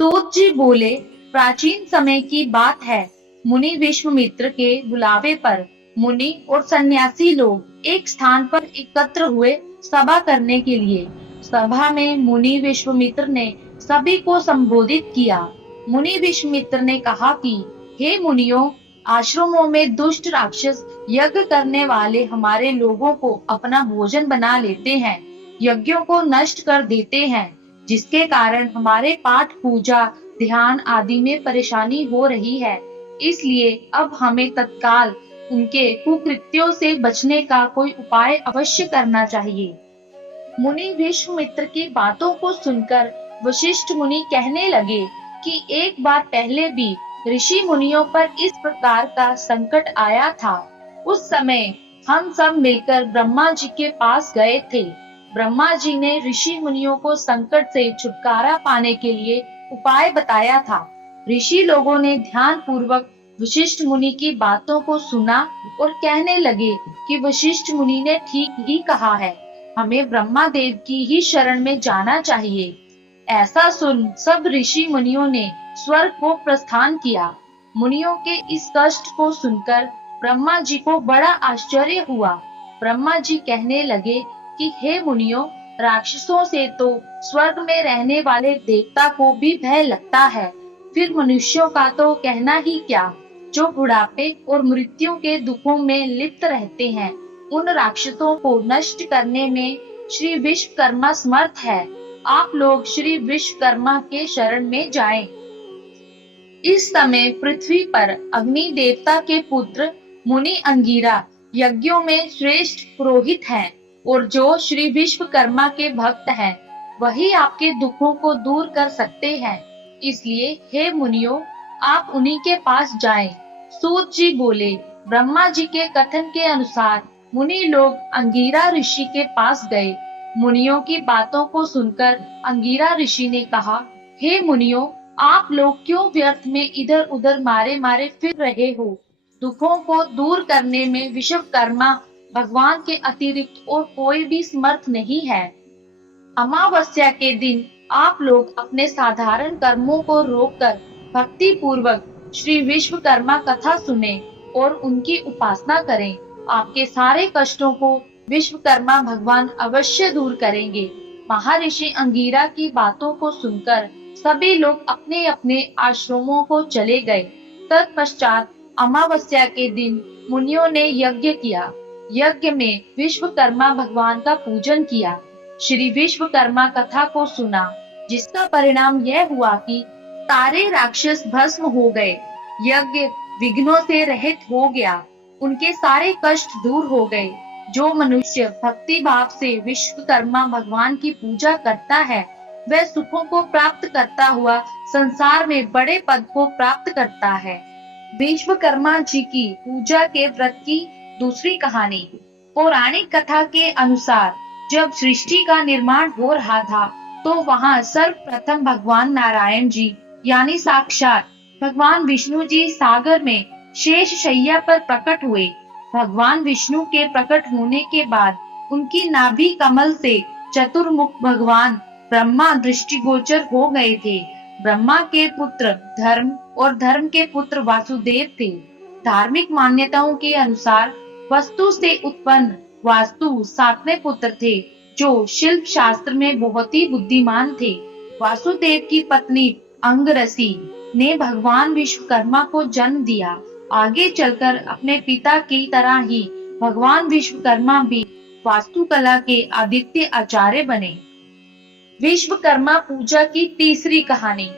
सूत जी बोले, प्राचीन समय की बात है। मुनि विश्वामित्र के बुलावे पर मुनि और सन्यासी लोग एक स्थान पर एकत्र हुए सभा करने के लिए। सभा में मुनि विश्वामित्र ने सभी को संबोधित किया। मुनि विश्वामित्र ने कहा कि हे मुनियों, आश्रमों में दुष्ट राक्षस यज्ञ करने वाले हमारे लोगों को अपना भोजन बना लेते हैं, यज्ञों को नष्ट कर देते हैं, जिसके कारण हमारे पाठ पूजा ध्यान आदि में परेशानी हो रही है। इसलिए अब हमें तत्काल उनके कुकृत्यों से बचने का कोई उपाय अवश्य करना चाहिए। मुनि विश्वामित्र की बातों को सुनकर वशिष्ठ मुनि कहने लगे कि एक बार पहले भी ऋषि मुनियों पर इस प्रकार का संकट आया था। उस समय हम सब मिलकर ब्रह्मा जी के पास गए थे। ब्रह्मा जी ने ऋषि मुनियों को संकट से छुटकारा पाने के लिए उपाय बताया था। ऋषि लोगों ने ध्यान पूर्वक वशिष्ठ मुनि की बातों को सुना और कहने लगे कि वशिष्ठ मुनि ने ठीक ही कहा है, हमें ब्रह्मा देव की ही शरण में जाना चाहिए। ऐसा सुन सब ऋषि मुनियों ने स्वर्ग को प्रस्थान किया। मुनियों के इस कष्ट को सुनकर ब्रह्मा जी को बड़ा आश्चर्य हुआ। ब्रह्मा जी कहने लगे कि हे मुनियों, राक्षसों से तो स्वर्ग में रहने वाले देवता को भी भय लगता है, फिर मनुष्यों का तो कहना ही क्या, जो बुढ़ापे और मृत्यु के दुखों में लिप्त रहते हैं। उन राक्षसों को नष्ट करने में श्री विश्वकर्मा समर्थ है। आप लोग श्री विश्वकर्मा के शरण में जाएं। इस समय पृथ्वी पर अग्नि देवता के पुत्र मुनि अंगिरा यज्ञों में श्रेष्ठ पुरोहित हैं और जो श्री विश्वकर्मा के भक्त हैं, वही आपके दुखों को दूर कर सकते हैं। इसलिए हे मुनियों, आप उन्हीं के पास जाएं। सूत जी बोले, ब्रह्मा जी के कथन के अनुसार मुनि लोग अंगिरा ऋषि के पास गए। मुनियों की बातों को सुनकर अंगिरा ऋषि ने कहा, हे मुनियों, आप लोग क्यों व्यर्थ में इधर उधर मारे मारे फिर रहे हो? दुखों को दूर करने में विश्वकर्मा भगवान के अतिरिक्त और कोई भी समर्थ नहीं है। अमावस्या के दिन आप लोग अपने साधारण कर्मों को रोककर भक्ति पूर्वक श्री विश्वकर्मा कथा सुने और उनकी उपासना करें। आपके सारे कष्टों को विश्वकर्मा भगवान अवश्य दूर करेंगे। महर्षि अंगिरा की बातों को सुनकर सभी लोग अपने अपने आश्रमों को चले गए। तत्पश्चात अमावस्या के दिन मुनियों ने यज्ञ किया। यज्ञ में विश्वकर्मा भगवान का पूजन किया। श्री विश्वकर्मा कथा को सुना, जिसका परिणाम यह हुआ कि सारे राक्षस भस्म हो गए। यज्ञ विघ्नों से रहित हो गया। उनके सारे कष्ट दूर हो गए। जो मनुष्य भक्ति भाव से विश्वकर्मा भगवान की पूजा करता है, वह सुखों को प्राप्त करता हुआ संसार में बड़े पद को प्राप्त करता है। विश्वकर्मा जी की पूजा के व्रत की दूसरी कहानी। पौराणिक कथा के अनुसार जब सृष्टि का निर्माण हो रहा था, तो वहाँ सर्वप्रथम भगवान नारायण जी यानी साक्षात भगवान विष्णु जी सागर में शेष शैया पर प्रकट हुए। भगवान विष्णु के प्रकट होने के बाद उनकी नाभि कमल से चतुर्मुख भगवान ब्रह्मा दृष्टिगोचर हो गए थे। ब्रह्मा के पुत्र धर्म और धर्म के पुत्र वासुदेव थे। धार्मिक मान्यताओं के अनुसार वस्तु से उत्पन्न वास्तु सातवें पुत्र थे, जो शिल्प शास्त्र में बहुत ही बुद्धिमान थे। वासुदेव की पत्नी अंगरसी ने भगवान विश्वकर्मा को जन्म दिया। आगे चलकर अपने पिता की तरह ही भगवान विश्वकर्मा भी वास्तुकला के अद्वितीय आचार्य बने। विश्वकर्मा पूजा की तीसरी कहानी।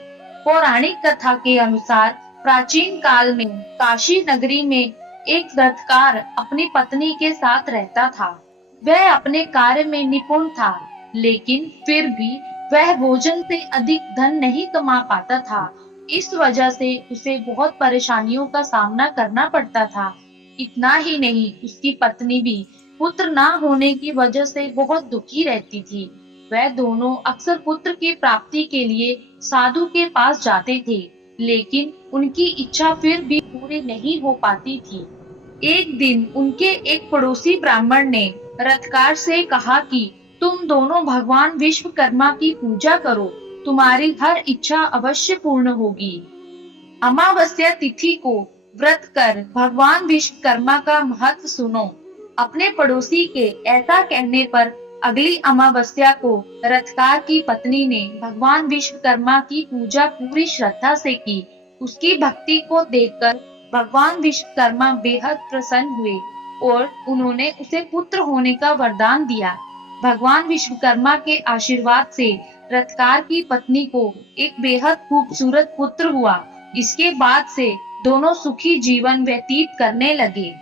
पौराणिक कथा के अनुसार प्राचीन काल में काशी नगरी में एक रथकार अपनी पत्नी के साथ रहता था। वह अपने कार्य में निपुण था, लेकिन फिर भी वह भोजन से अधिक धन नहीं कमा पाता था। इस वजह से उसे बहुत परेशानियों का सामना करना पड़ता था। इतना ही नहीं, उसकी पत्नी भी पुत्र ना होने की वजह से बहुत दुखी रहती थी। वह दोनों अक्सर पुत्र की प्राप्ति के लिए साधु के पास जाते थे, लेकिन उनकी इच्छा फिर भी पूरी नहीं हो पाती थी। एक दिन उनके एक पड़ोसी ब्राह्मण ने रथकार से कहा कि तुम दोनों भगवान विश्वकर्मा की पूजा करो, तुम्हारी हर इच्छा अवश्य पूर्ण होगी। अमावस्या तिथि को व्रत कर भगवान विश्वकर्मा का महत्व सुनो। अपने पड़ोसी के ऐसा कहने पर अगली अमावस्या को रथकार की पत्नी ने भगवान विश्वकर्मा की पूजा पूरी श्रद्धा से की। उसकी भक्ति को देखकर भगवान विश्वकर्मा बेहद प्रसन्न हुए और उन्होंने उसे पुत्र होने का वरदान दिया। भगवान विश्वकर्मा के आशीर्वाद से रथकार की पत्नी को एक बेहद खूबसूरत पुत्र हुआ। इसके बाद से दोनों सुखी जीवन व्यतीत करने लगे।